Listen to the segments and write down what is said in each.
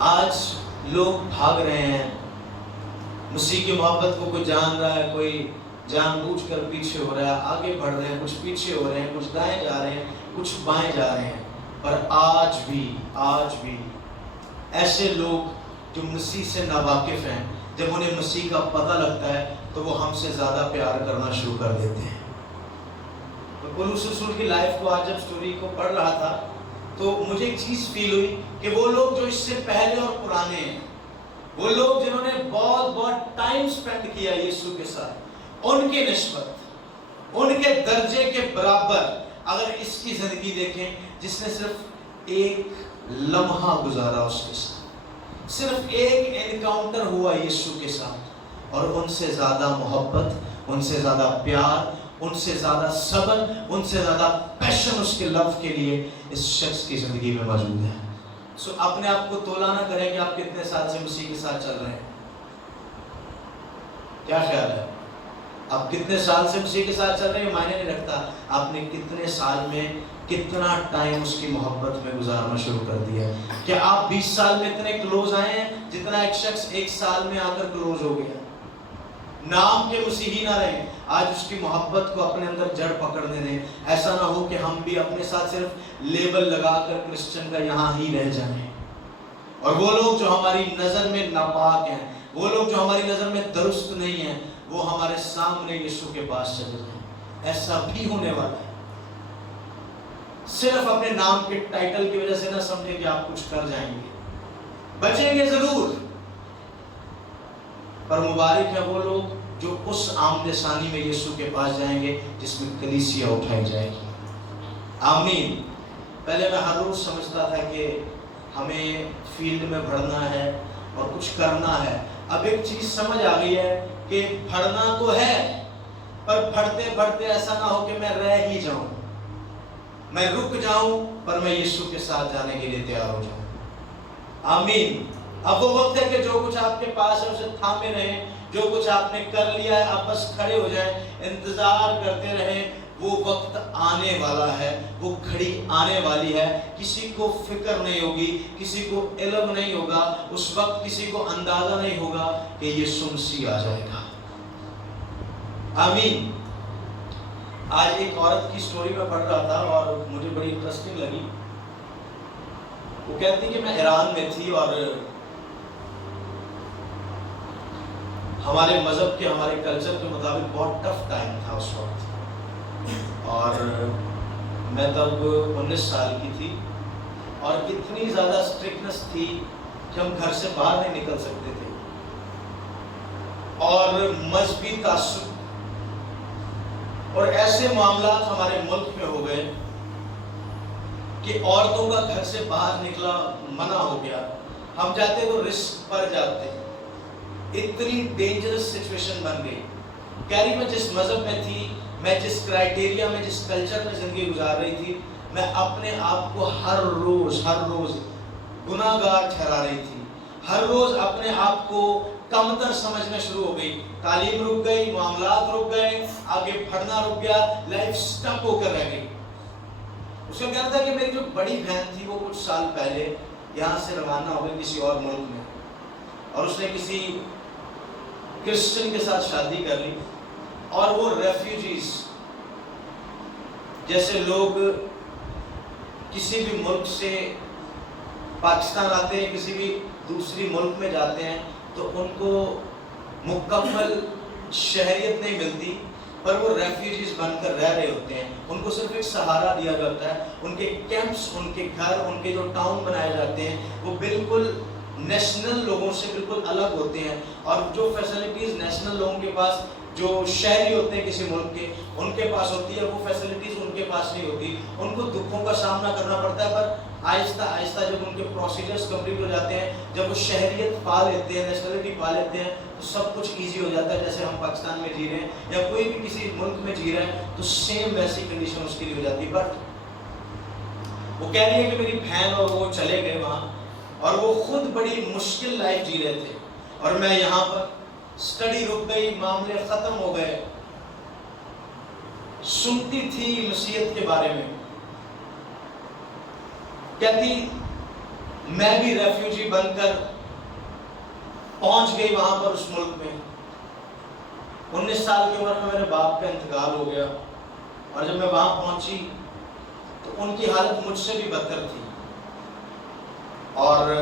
آج لوگ بھاگ رہے ہیں، مسیح کی محبت کو کوئی جان رہا ہے، کوئی جان بوجھ کر پیچھے ہو رہا ہے، آگے بڑھ رہے ہیں، کچھ پیچھے ہو رہے ہیں، کچھ دائیں جا رہے ہیں، کچھ بائیں جا رہے ہیں۔ پر آج بھی ایسے لوگ جو مسیح سے ناواقف ہیں، جب انہیں مسیح کا پتہ لگتا ہے تو وہ ہم سے زیادہ پیار کرنا شروع کر دیتے ہیں۔ پولس رسول کی لائف کو آج جب سٹوری کو پڑھ رہا تھا تو مجھے ایک چیز فیل ہوئی کہ وہ لوگ جو اس سے پہلے اور پرانے ہیں، وہ لوگ جنہوں نے بہت ٹائم سپینڈ کیا یسوع کے ساتھ، ان کی نسبت، ان کے درجے کے برابر اگر اس کی زندگی دیکھیں جس نے صرف ایک لمحہ گزارا اس کے ساتھ، صرف ایک انکاؤنٹر ہوا یسوع کے ساتھ، اور ان سے زیادہ محبت، ان سے زیادہ پیار، ان سے زیادہ صبر، ان سے زیادہ پیشن اس کے لو کے لیے اس شخص کی زندگی میں موجود ہے۔ سو اپنے آپ کو تولا نہ کریں کہ آپ کتنے سال سے مسیح کے ساتھ چل رہے ہیں۔ کیا خیال ہے؟ آپ کتنے سال سے مسیح کے ساتھ چل رہے ہیں معنی نہیں رکھتا، آپ نے کتنے سال میں کتنا ٹائم اس کی محبت میں گزارنا شروع کر دیا ہے۔ کیا آپ 20 سال میں اتنے کلوز آئے ہیں جتنا ایک شخص 1 سال میں آ کر کلوز ہو گیا؟ نام کے مسیحی نہ رہیں، آج اس کی محبت کو اپنے اندر جڑ پکڑنے دیں۔ ایسا نہ ہو کہ ہم بھی اپنے ساتھ صرف لیبل لگا کر کرسچن کا یہاں ہی رہ جائیں، اور وہ لوگ جو ہماری نظر میں ناپاک ہیں، وہ لوگ جو ہماری نظر میں درست نہیں ہیں، وہ ہمارے سامنے یسوع کے پاس چلے جائیں۔ ایسا بھی ہونے والا ہے۔ صرف اپنے نام کے ٹائٹل کی وجہ سے نہ سمجھیں کہ آپ کچھ کر جائیں گے، بچیں گے ضرور، پر مبارک ہے وہ لوگ جو اس آمد ثانی میں یسوع کے پاس جائیں گے جس میں کلیسیا اٹھائی جائے گی۔ آمین۔ پہلے میں ہر روز سمجھتا تھا کہ ہمیں فیلڈ میں بڑھنا ہے اور کچھ کرنا ہے۔ اب ایک چیز سمجھ آ گئی ہے کہ بڑھنا تو ہے، پر بڑھتے بڑھتے ایسا نہ ہو کہ میں رہ ہی جاؤں، میں رک جاؤں، پر میں یسوع کے ساتھ جانے کے لیے تیار ہو جاؤں۔ آمین۔ اب وہ وقت ہے کہ جو کچھ آپ کے پاس ہے اسے تھامے رہیں، جو کچھ آپ نے کر لیا ہے آپ بس کھڑے ہو جائیں، انتظار کرتے رہیں۔ وہ وقت آنے والا ہے، وہ گھڑی آنے والی ہے، کسی کو فکر نہیں ہوگی، کسی کو علم نہیں ہوگا، اس وقت کسی کو اندازہ نہیں ہوگا کہ یسوع مسیح آ جائے گا۔ آمین۔ آج ایک عورت کی سٹوری میں پڑھ رہا تھا اور مجھے بڑی انٹرسٹنگ لگی۔ وہ کہتی کہ میں ایران میں تھی اور ہمارے مذہب کے، ہمارے کلچر کے مطابق بہت ٹف ٹائم تھا اس وقت، اور میں تب 19 سال کی تھی، اور اتنی زیادہ اسٹرکٹنس تھی کہ ہم گھر سے باہر نہیں نکل سکتے تھے، اور مذہبی تعصب اور ایسے معاملات ہمارے ملک میں ہو گئے کہ عورتوں کا گھر سے باہر نکلا منع ہو گیا، ہم جاتے وہ رسک پر جاتے، اتنی ڈینجرس سچویشن بن گئی۔ کہہ میں جس مذہب میں تھی، میں جس کرائٹیریا میں، جس کلچر میں زندگی گزار رہی تھی، میں اپنے آپ کو ہر روز گناہ گار ٹھہرا رہی تھی، ہر روز اپنے آپ کو کمتر سمجھنا شروع ہو گئی۔ تعلیم رک گئی، معاملات رک گئے، آگے بڑھنا رک گیا، لائف سٹک ہو کر رہ گئی۔ اس کا کہنا تھا کہ میری جو بڑی بہن تھی وہ کچھ سال پہلے یہاں سے روانہ ہو گئی کسی اور ملک میں، اور اس نے کسی کرسچن کے ساتھ شادی کر لی، اور وہ ریفیوجیز جیسے لوگ کسی بھی ملک سے پاکستان آتے ہیں، کسی بھی دوسری ملک میں جاتے ہیں تو ان کو مکمل شہریت نہیں ملتی، پر وہ ریفیوجیز بن کر رہ رہے ہوتے ہیں، ان کو صرف ایک سہارا دیا جاتا ہے۔ ان کے کیمپس، ان کے گھر، ان کے جو ٹاؤن بنائے جاتے ہیں وہ بالکل نیشنل لوگوں سے بالکل الگ ہوتے ہیں، اور جو فیسلٹیز نیشنل لوگوں کے پاس، جو شہری ہوتے ہیں کسی ملک کے، ان کے پاس ہوتی ہے، وہ فیسلٹیز ان کے پاس نہیں ہوتی۔ ان کو دکھوں کا سامنا کرنا پڑتا ہے، پر آہستہ آہستہ جب ان کے پروسیجرز کمپلیٹ ہو جاتے ہیں، جب وہ شہریت پا لیتے ہیں، نیشنلٹی پا لیتے ہیں، تو سب کچھ ایزی ہو جاتا ہے۔ جیسے ہم پاکستان میں جی رہے ہیں یا کوئی بھی کسی ملک میں جی رہے ہیں تو سیم ویسی کنڈیشن اس کے لیے ہو جاتی ہے۔ بٹ وہ کہہ رہی ہے کہ میری بہن اور وہ چلے گئے وہاں، اور وہ خود بڑی مشکل لائف جی رہے تھے، اور میں یہاں پر اسٹڈی رک گئی، معاملے ختم ہو گئے۔ سنتی تھی مسیحیت کے بارے میں، کہتی میں بھی ریفیوجی بن کر پہنچ گئی وہاں پر اس ملک میں. 19 سال کی عمر میں میرے باپ کا انتقال ہو گیا اور جب میں وہاں پہنچی تو ان کی حالت مجھ سے بھی بدتر تھی. اور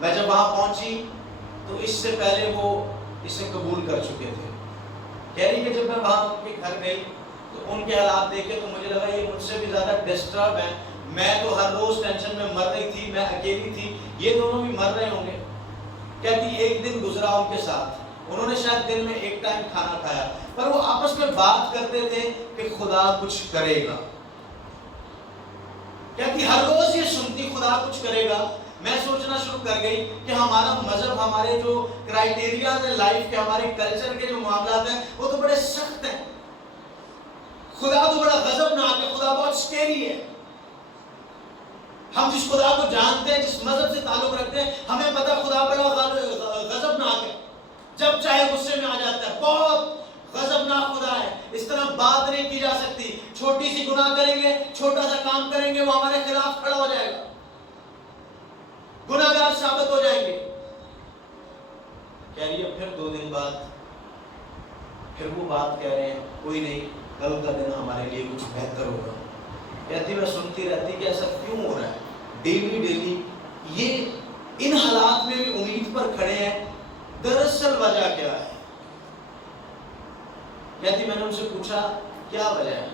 میں جب وہاں پہنچی تو اس سے پہلے وہ اسے قبول کر چکے تھے. کہہ رہی کہ جب میں وہاں ان کے گھر گئی تو ان کے حالات دیکھے تو مجھے لگا یہ مجھ سے بھی زیادہ ڈسٹرب ہیں. میں تو ہر روز ٹینشن میں مر رہی تھی, میں اکیلی تھی, یہ دونوں بھی مر رہے ہوں گے. کہتی ایک دن گزرا ان کے ساتھ, انہوں نے شاید دن میں ایک ٹائم کھانا کھایا, پر وہ آپس میں بات کرتے تھے کہ خدا کچھ کرے گا. کہتی ہر روز یہ سنتی خدا کچھ کرے گا. میں سوچنا شروع کر گئی کہ ہمارا مذہب, ہمارے جو کرائیٹیریاز ہیں لائف کے, ہمارے کلچر کے جو معاملات ہیں وہ تو بڑے سخت ہیں. خدا تو بڑا غضبناک ہے, خدا بہت سکیری ہے. ہم جس خدا کو جانتے ہیں, جس مذہب سے تعلق رکھتے ہیں, ہمیں پتہ خدا بڑا غضبناک ہے, جب چاہے غصے میں آ جاتا ہے, بہت غضبناک خدا ہے. اس طرح بات نہیں کی جا سکتی. چھوٹی سی گناہ کریں گے, چھوٹا سا کام کریں گے, وہ ہمارے خلاف کھڑا ہو جائے گا, گناہگار ثابت ہو جائیں گے. کہہ رہی ہے پھر 2 دن بعد پھر وہ بات کہہ رہے ہیں کوئی نہیں, کل کا دن ہمارے لیے کچھ بہتر ہوگا. کہتی میں سنتی رہتی کہ ایسا کیوں ہو رہا ہے ڈیلی. یہ ان حالات میں بھی امید پر کھڑے ہیں, دراصل وجہ کیا ہے؟ کہتی میں نے ان سے پوچھا کیا وجہ ہے.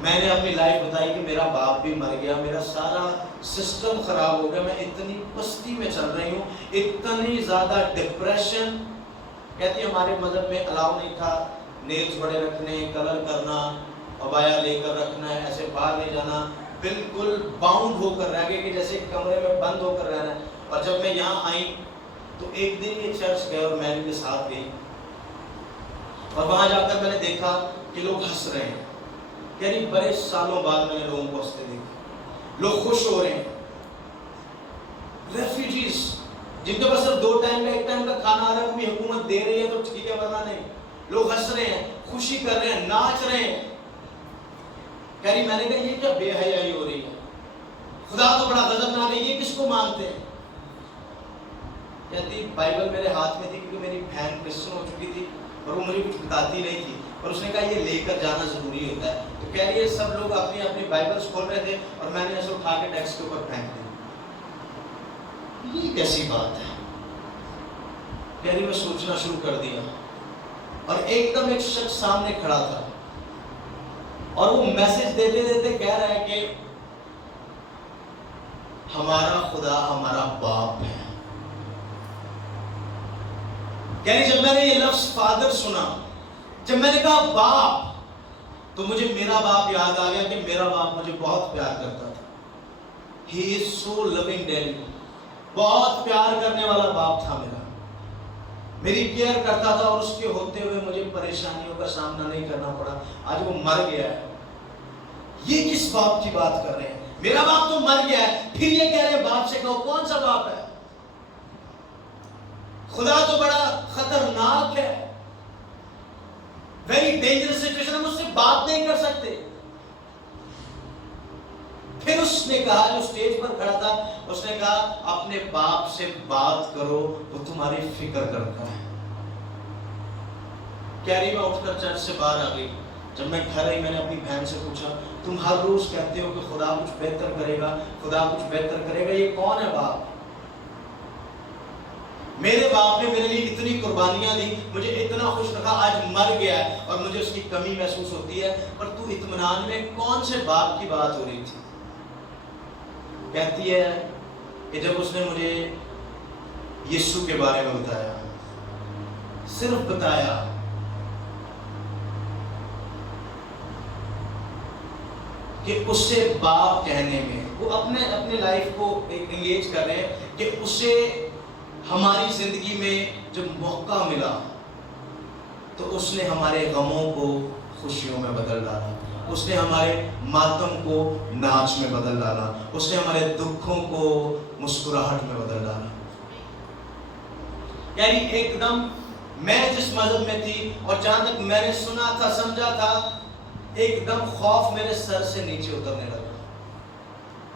میں نے اپنی لائف بتائی کہ میرا باپ بھی مر گیا, میرا سارا سسٹم خراب ہو گیا, میں اتنی پستی میں چل رہی ہوں, اتنی زیادہ ڈپریشن. کہتی ہمارے مذہب میں الاؤ نہیں تھا نیلز بڑے رکھنے, کلر کرنا, عبایا لے کر رکھنا ہے, ایسے باہر لے جانا, بالکل باؤنڈ ہو کر رہ گئے کہ جیسے کمرے میں بند ہو کر رہنا ہے. اور جب میں یہاں آئی تو ایک دن یہ چرچ گئے اور میں ان کے ساتھ گئی, اور وہاں جا کر میں نے دیکھا کہ لوگ ہنس رہے ہیں. یعنی بڑے سالوں بعد میں نے لوگوں کو ہنستے دیکھا, لوگ خوش ہو رہے ہیں. ریفیوجیز جن کے پاس صرف 2 ٹائم کا 1 ٹائم کا کھانا آ رہا ہے, کوئی حکومت دے رہی ہے تو ٹھیک ہے, ورنہ نہیں. لوگ ہنس رہے ہیں, خوشی کر رہے ہیں, ناچ رہے ہیں. کہہ رہی میں نے کہا یہ کیا بے حیائی ہو رہی ہے, خدا تو بڑا غضبناک ہے, یہ کس کو مانتے ہیں؟ کہتی بائبل میرے ہاتھ میں تھی کیونکہ میری بہن کرسچن ہو چکی تھی اور وہ مجھے کچھ بتاتی نہیں تھی, اور اس نے کہا یہ لے کر جانا ضروری ہوتا ہے. تو کہہ رہی ہے سب لوگ اپنی اپنی بائبلز کھول رہے تھے اور میں نے اسے اٹھا کے ڈیسک کے اوپر پھینک دیا. یہ کیسی بات ہے؟ کہہ رہی میں سوچنا شروع کر دیا, اور ایک دم ایک شخص سامنے کھڑا تھا اور وہ میسج دیتے دیتے کہہ رہا ہے کہ ہمارا خدا ہمارا باپ ہے. کہہ رہی جب میں نے یہ لفظ فادر سنا, جب میں نے کہا باپ, تو مجھے میرا باپ یاد آ گیا کہ میرا باپ مجھے بہت پیار کرتا تھا. He is so loving daddy. بہت پیار کرنے والا باپ تھا میرا, میری کیئر کرتا تھا, اور اس کے ہوتے ہوئے مجھے پریشانیوں کا سامنا نہیں کرنا پڑا. آج وہ مر گیا ہے. یہ کس باپ کی بات کر رہے ہیں؟ میرا باپ تو مر گیا ہے, پھر یہ کہہ رہے ہیں باپ سے کہو, کون سا باپ ہے؟ خدا تو بڑا خطرناک ہے, ویری ڈینجرس سچویشن, ہم اس سے بات نہیں کر سکتے. پھر اس نے کہا, جو سٹیج پر کھڑا تھا, اس نے کہا اپنے باپ سے بات کرو, وہ تمہاری فکر کرتا ہے. کہہ رہی میں اٹھ کر چرچ سے باہر آ گئی. جب میں گھر آئی میں نے اپنی بہن سے پوچھا تم ہر روز کہتے ہو کہ خدا کچھ بہتر کرے گا, خدا کچھ بہتر کرے گا, یہ کون ہے باپ؟ میرے باپ نے میرے لیے اتنی قربانیاں دی, مجھے اتنا خوش رکھا, آج مر گیا ہے اور مجھے اس کی کمی محسوس ہوتی ہے, پر تو اطمینان میں کون سے باپ کی بات ہو رہی تھی؟ کہتی ہے کہ جب اس نے مجھے یسوع کے بارے میں بتایا, صرف بتایا, کہ اسے باپ کہنے میں وہ اپنے لائف کو انگیج کر رہے ہیں کہ اسے ہماری زندگی میں جب موقع ملا تو اس نے ہمارے غموں کو خوشیوں میں بدل ڈالا, اس نے ہمارے ماتم کو ناچ میں بدل ڈالا, اس نے ہمارے دکھوں کو مسکراہٹ میں بدل ڈالا. یعنی ایک دم میں جس مذہب میں تھی اور جہاں تک میں نے سنا تھا, سمجھا تھا, ایک دم خوف میرے سر سے نیچے اترنے لگا.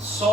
100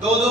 2-2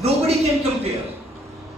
Nobody can compare।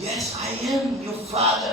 yes I am your father,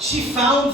She found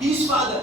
His father।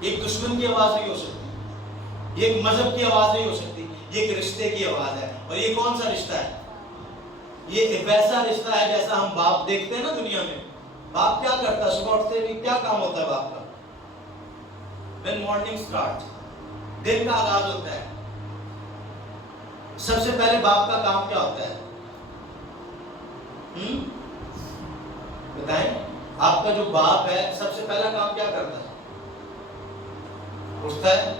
ایک دشمن کی آواز نہیں ہو سکتی، یہ ایک مذہب کی آواز نہیں ہو سکتی، یہ ایک رشتے کی آواز ہے. اور یہ کون سا رشتہ ہے؟ یہ ایک ویسا رشتہ ہے جیسا ہم باپ دیکھتے ہیں نا دنیا میں. باپ کیا کرتا ہے؟ صبح اٹھتے ہوئے کیا کام ہوتا ہے باپ کا؟ when morning starts، دن کا آغاز ہوتا ہے، سب سے پہلے باپ کا کام کیا ہوتا ہے؟ بتائیں. آپ کا جو باپ ہے سب سے پہلا کام کیا کرتا ہے؟ اٹھتا ہے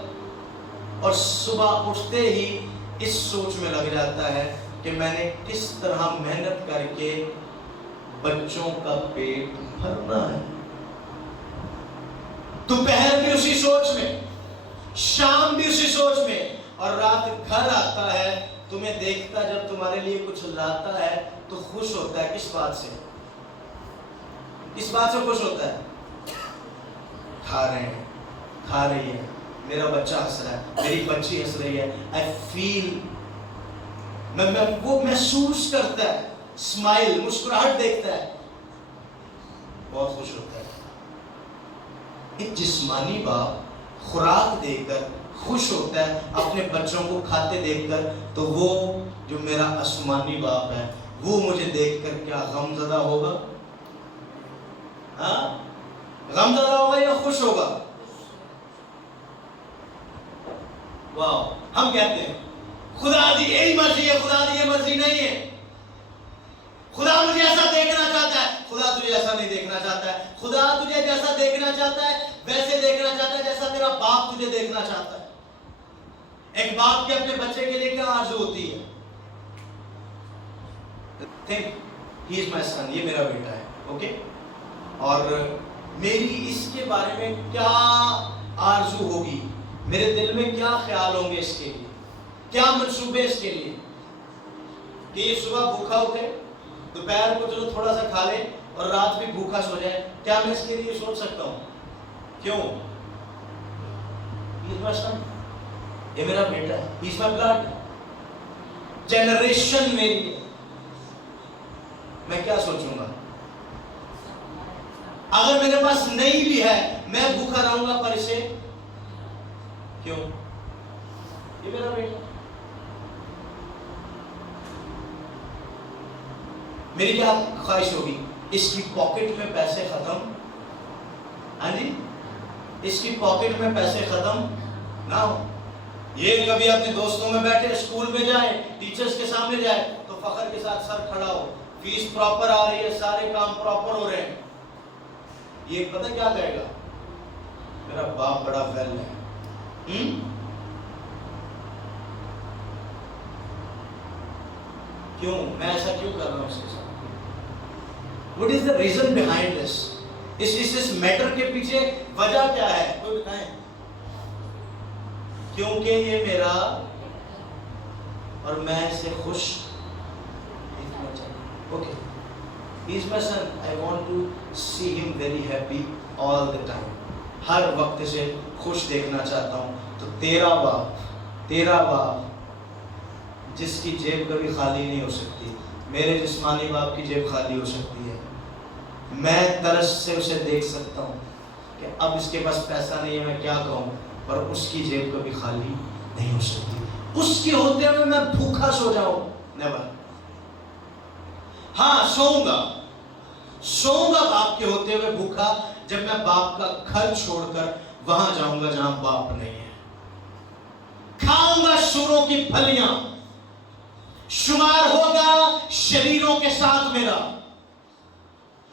اور صبح اٹھتے ہی اس سوچ میں لگ جاتا ہے کہ میں نے کس طرح محنت کر کے بچوں کا پیٹ بھرنا ہے. دوپہر بھی اسی سوچ میں، شام بھی اسی سوچ میں، اور رات گھر آتا ہے، تمہیں دیکھتا جب تمہارے لیے کچھ لاتا ہے تو خوش ہوتا ہے. کس بات سے؟ کس بات سے خوش ہوتا ہے؟ کھا رہے ہیں، کھا رہی ہے، میرا بچہ ہنس رہا ہے، میری بچی ہنس رہی ہے. I feel، میں وہ محسوس کرتا ہے، اسمائل، مسکراہٹ دیکھتا ہے، بہت خوش ہوتا ہے. ایک جسمانی باپ خوراک دے کر خوش ہوتا ہے اپنے بچوں کو کھاتے دیکھ کر، تو وہ جو میرا آسمانی باپ ہے وہ مجھے دیکھ کر کیا غم زدہ ہوگا؟ ہاں، غم زدہ ہوگا یا خوش ہوگا؟ واو. ہم کہتے ہیں خدا دی یہی مرضی ہے، خدا دی یہ مرضی نہیں ہے، خدا مجھے ایسا دیکھنا چاہتا ہے. خدا تجھے ایسا نہیں دیکھنا چاہتا ہے. خدا تجھے جیسا دیکھنا چاہتا ہے ویسے دیکھنا چاہتا ہے جیسا تیرا باپ تجھے دیکھنا چاہتا ہے. ایک باپ کے اپنے بچے کے لیے کیا آرزو ہوتی ہے؟ Think, he is my son، یہ میرا بیٹا ہے، اوکے، اور میری اس کے بارے میں کیا آرزو ہوگی، میرے دل میں کیا خیال ہوں گے اس کے لیے، کیا منصوبے اس کے لیے، کہ یہ صبح بھوکا اٹھے، دوپہر کو چلو تھوڑا سا کھا لے اور رات بھی بھوکا سو جائے. کیا میں اس کے لیے سوچ سکتا ہوں؟ کیوں؟ یہ میرا بیٹا ہے، he is my blood، generation میری ہے. میں کیا سوچوں گا؟ اگر میرے پاس نہیں بھی ہے میں بھوکا رہوں گا، پر اسے کیوں؟ یہ میرا بیٹا. میری کیا خواہش ہوگی؟ اس کی پاکٹ میں پیسے ختم، ہاں جی، اس کی پاکٹ میں پیسے ختم نہ ہو. یہ کبھی اپنے دوستوں میں بیٹھے، اسکول میں جائے، ٹیچرز کے سامنے جائے تو فخر کے ساتھ سر کھڑا ہو، فیس پراپر آ رہی ہے، سارے کام پراپر ہو رہے ہیں. یہ پتہ کیا کہے گا؟ میرا باپ بڑا فیل ہے. کیوں؟ میں ایسا کیوں کر رہا ہوں اس کے ساتھ؟ What is the reason behind this؟ اس میٹر کے پیچھے وجہ کیا ہے؟ کوئی بتائیں. کیونکہ یہ میرا اور میں اسے خوش دیکھنا چاہتا ہوں. Okay. He is my son. I want to see him very happy all the time. ہر وقت اسے خوش دیکھنا چاہتا ہوں. تو تیرا باپ جس کی جیب کبھی خالی نہیں ہو سکتی، میرے جسمانی باپ کی جیب خالی ہو سکتی ہے. میں ترس سے اسے دیکھ سکتا ہوں کہ اب اس کے پاس پیسہ نہیں ہے، میں کیا کہوں، پر اس کی جیب کبھی خالی نہیں ہو سکتی. اس کے ہوتے ہوئے میں بھوکا سو جاؤں، نیور. ہاں، سوؤں گا باپ کے ہوتے ہوئے بھوکا، جب میں باپ کا گھر چھوڑ کر وہاں جاؤں گا جہاں باپ نہیں ہے. کھاؤں گا سوروں کی پھلیاں، شمار ہوگا شریروں کے ساتھ میرا،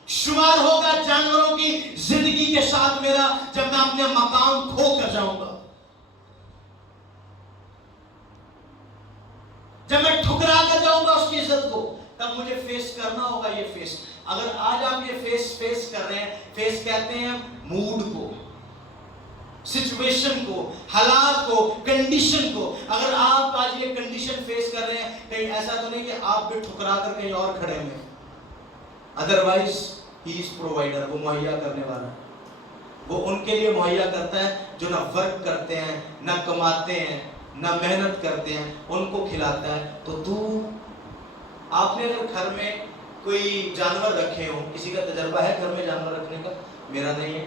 شمار ہوگا جانوروں کی زندگی کے ساتھ میرا، جب میں اپنے مقام کھو کر جاؤں گا، جب میں ٹھکرا کر جاؤں گا اس کی عزت کو، تب مجھے فیس کرنا ہوگا یہ فیس. اگر آج آپ یہ فیس کر رہے ہیں، فیس کہتے ہیں موڈ کو، سچویشن کو، حالات کو، کنڈیشن کو. اگر آپ آج یہ کنڈیشن فیس کر رہے ہیں، کہیں ایسا تو نہیں کہ آپ بھی ٹھکرا کر کہیں اور کھڑے ہیں. ادروائز ہی از پرووائڈر، وہ مہیا کرنے والا ہے. وہ ان کے لیے مہیا کرتا ہے جو نہ ورک کرتے ہیں، نہ کماتے ہیں، نہ محنت کرتے ہیں، ان کو کھلاتا ہے. تو آپ نے اگر گھر میں کوئی جانور رکھے ہوں، کسی کا تجربہ ہے گھر میں جانور رکھنے کا؟ میرا نہیں ہے.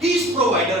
He is provider.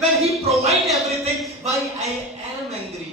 When he provide everything, why I am angry?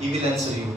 He will answer you.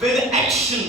with action।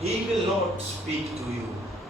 He will not speak to you।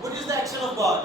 What is the action of God?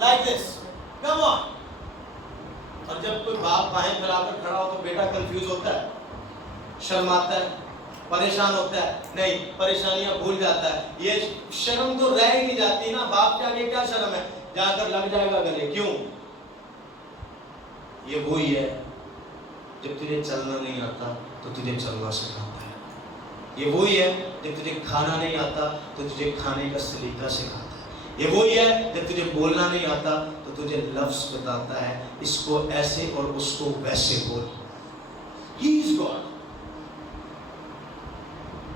Like this, come on, اور جب کوئی باپ بائیں پھیلا کر کھڑا ہو تو بیٹا confuse ہوتا ہے, شرماتا ہے, پریشان ہوتا ہے, نہیں پریشانیاں بھول جاتا ہے. یہ شرم تو رہ ہی نہیں جاتی نا, باپ کے آگے کیا شرم ہے, جا کر لگ جائے گا گلے. کیوں؟ یہ وہی ہے جب تجھے چلنا نہیں آتا تو تجھے چلنا سکھاتا ہے. یہ وہی ہے جب تجھے کھانا نہیں آتا تو تجھے کھانے کا سلیقہ سکھاتا ہے. یہ وہی ہے جب تجھے بولنا نہیں آتا تو تجھے لفظ بتاتا ہے, اس کو ایسے اور اس کو ویسے بول. He is God.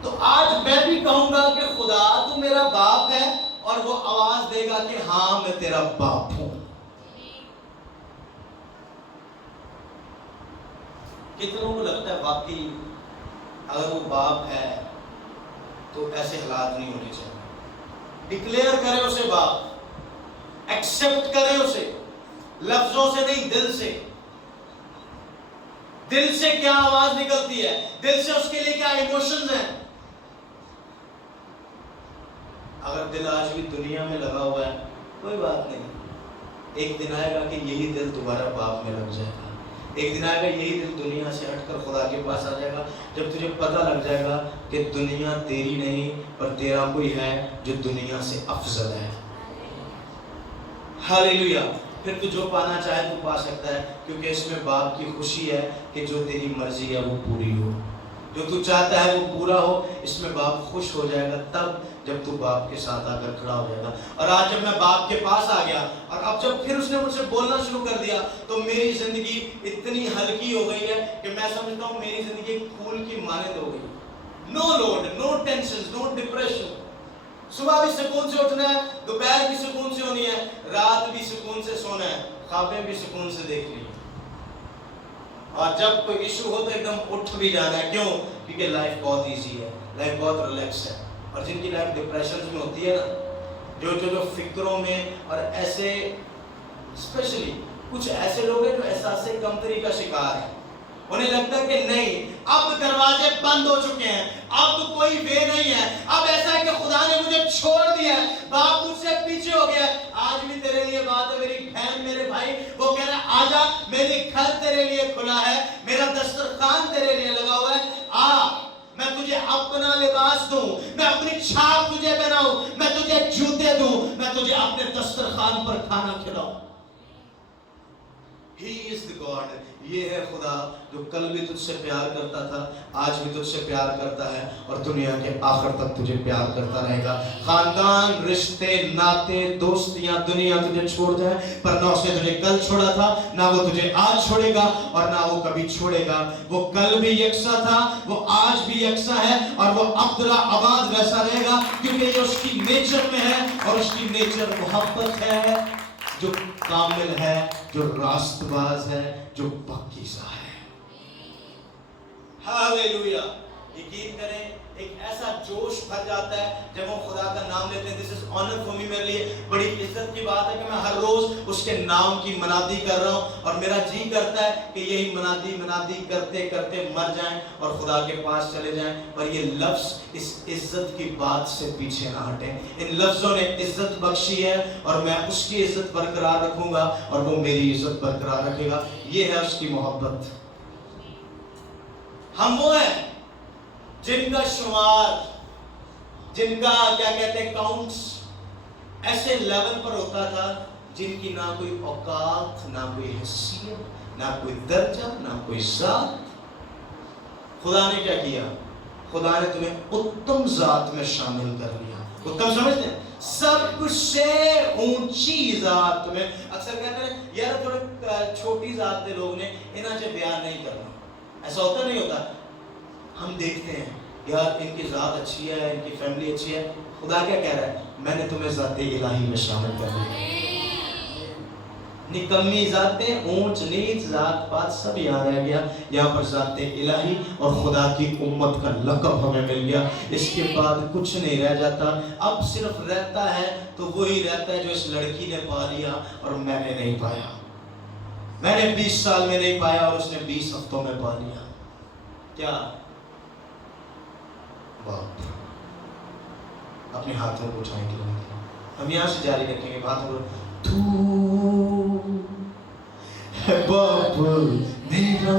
تو آج میں بھی کہوں گا کہ خدا تو میرا باپ ہے, اور وہ آواز دے گا کہ ہاں میں تیرا باپ ہوں. کتنوں کو لگتا ہے واقعی اگر وہ باپ ہے تو ایسے حالات نہیں ہونے چاہیے. ڈکلیئر کرے اسے باپ, ایکسپٹ کرے اسے, لفظوں سے نہیں دل سے. دل سے کیا آواز نکلتی ہے, دل سے اس کے لیے کیا ایموشنز ہیں. اگر دل آج بھی دنیا میں لگا ہوا ہے کوئی بات نہیں, ایک دن آئے گا کہ یہی دل دوبارہ باپ میں لگ جائے گا. ایک دن آئے گا یہی دل دنیا سے ہٹ کر خدا کے پاس آ جائے گا, جب تجھے پتہ لگ جائے گا کہ دنیا تیری نہیں پر تیرا کوئی ہے جو دنیا سے افضل ہے. ہالیلویا. پھر تو جو پانا چاہے تو پا سکتا ہے, کیونکہ اس میں باپ کی خوشی ہے کہ جو تیری مرضی ہے وہ پوری ہو, جو تو چاہتا ہے وہ پورا ہو. اس میں باپ خوش ہو جائے گا تب جب تو باپ کے ساتھ آ کر کھڑا ہو جائے گا. اور آج جب میں باپ کے پاس آ گیا اور اب جب پھر اس نے مجھ سے بولنا شروع کر دیا تو میری زندگی اتنی ہلکی ہو گئی ہے کہ میں سمجھتا ہوں میری زندگی ایک پھول کی مانند ہو گئی. نو load, no tension, know depression. صبح بھی سکون سے اٹھنا ہے, دوپہر بھی سکون سے ہونی ہے, رات بھی سکون سے سونا ہے, خوابیں بھی سکون سے دیکھ لی. اور جب کوئی ایشو ہو تو ایک دم اٹھ بھی جانا ہے. کیوں؟ کیونکہ لائف بہت ایزی ہے, لائف بہت ریلیکس ہے. اور جن کی لائف ڈپریشن میں ہوتی ہے نا, جو فکروں میں, اور ایسے اسپیشلی کچھ ایسے لوگ ہیں جو احساس کمتری کا شکار ہیں. انہیں لگتا ہے کہ نہیں, اب دروازے بند ہو چکے ہیں, اب کوئی وے نہیں ہے, اب ایسا ہے کہ خدا نے مجھے چھوڑ دیا ہے, باپ مجھ سے پیچھے ہو گیا ہے. آج بھی تیرے لیے بات ہے میری بہن, میرے بھائی, وہ کہہ رہا ہے آجا, میرے گھر تیرے لیے کھلا ہے, میرا دسترخوان تیرے لیے لگا ہوا ہے, آ میں تجھے اپنا لباس دوں, میں اپنی چھاپ تجھے پہناؤں, میں تجھے جوتے دوں, میں تجھے اپنے دسترخوان پر کھانا کھلاؤں. He is the God. یہ ہے خدا جو کل بھی تجھ سے پیار کرتا تھا, آج بھی تجھ سے پیار کرتا ہے, اور دنیا کے آخر تک تجھے پیار کرتا رہے گا. خاندان, رشتے, ناطے, دوستیاں, دنیا تجھے چھوڑ جائے, پر نہ اس نے تجھے کل چھوڑا تھا, نہ وہ تجھے آج چھوڑے گا, اور نہ وہ کبھی چھوڑے گا. وہ کل بھی یکساں تھا, وہ آج بھی یکساں ہے, اور وہ عبدالآباد ویسا رہے گا, کیونکہ یہ اس کی نیچر میں ہے, اور اس کی نیچر محبت ہے, جو کامل ہے, جو راست باز ہے, جو پاکیزہ ہے. ہاللویا. یقین کریں ایک ایسا جوش بھر جاتا ہے جب ہم خدا کا نام لیتے ہیں. دس از آنر فار می, میرے لیے بڑی عزت کی بات ہے کہ میں ہر روز اس کے نام کی منادی کر رہا ہوں, اور میرا جی کرتا ہے کہ یہی منادی کرتے کرتے مر جائیں اور خدا کے پاس چلے جائیں. پر یہ لفظ اس عزت کی بات سے پیچھے نہ ہٹیں. ان لفظوں نے عزت بخشی ہے, اور میں اس کی عزت برقرار رکھوں گا, اور وہ میری عزت برقرار رکھے گا. یہ ہے اس کی محبت. ہم وہ ہیں جن کا شمار, جن کا کیا کہتے ہیں کاؤنٹس ایسے لیول پر ہوتا تھا جن کی نہ کوئی اوقات, نہ کوئی حیثیت, نہ کوئی درجہ, نہ کوئی ذات. خدا نے کیا کیا؟ خدا نے تمہیں اتم ذات میں شامل کر لیا. اتم سمجھتے ہیں؟ سب کچھ سے اونچی ذات تمہیں. اکثر کہتے ہیں یار تھوڑے چھوٹی ذات دے لوگ نے انہاں سے بیان نہیں کرنا. ایسا ہوتا نہیں ہوتا. ہم دیکھتے ہیں یار ان کی ذات اچھی ہے, ان کی فیملی اچھی ہے. خدا کیا کہہ رہا ہے؟ میں نے تمہیں ذات الہی میں شامل کر لیا. نکمی ذاتیں, اونچ نیچ, ذات پات سب یہاں رہ گیا. یہاں پر ذات الہی اور خدا کی امت کا لقب ہمیں مل گیا. اس کے بعد کچھ نہیں رہ جاتا. اب صرف رہتا ہے تو وہی رہتا ہے جو اس لڑکی نے پا لیا اور میں نے نہیں پایا. میں نے 20 سال میں نہیں پایا اور اس نے 20 ہفتوں میں پا لیا. کیا بات. اپنے ہاتھوں کو اٹھائیں گے, ہم یہاں سے جاری رکھیں گے. ہاتھوں کو تو ہے باپ میرا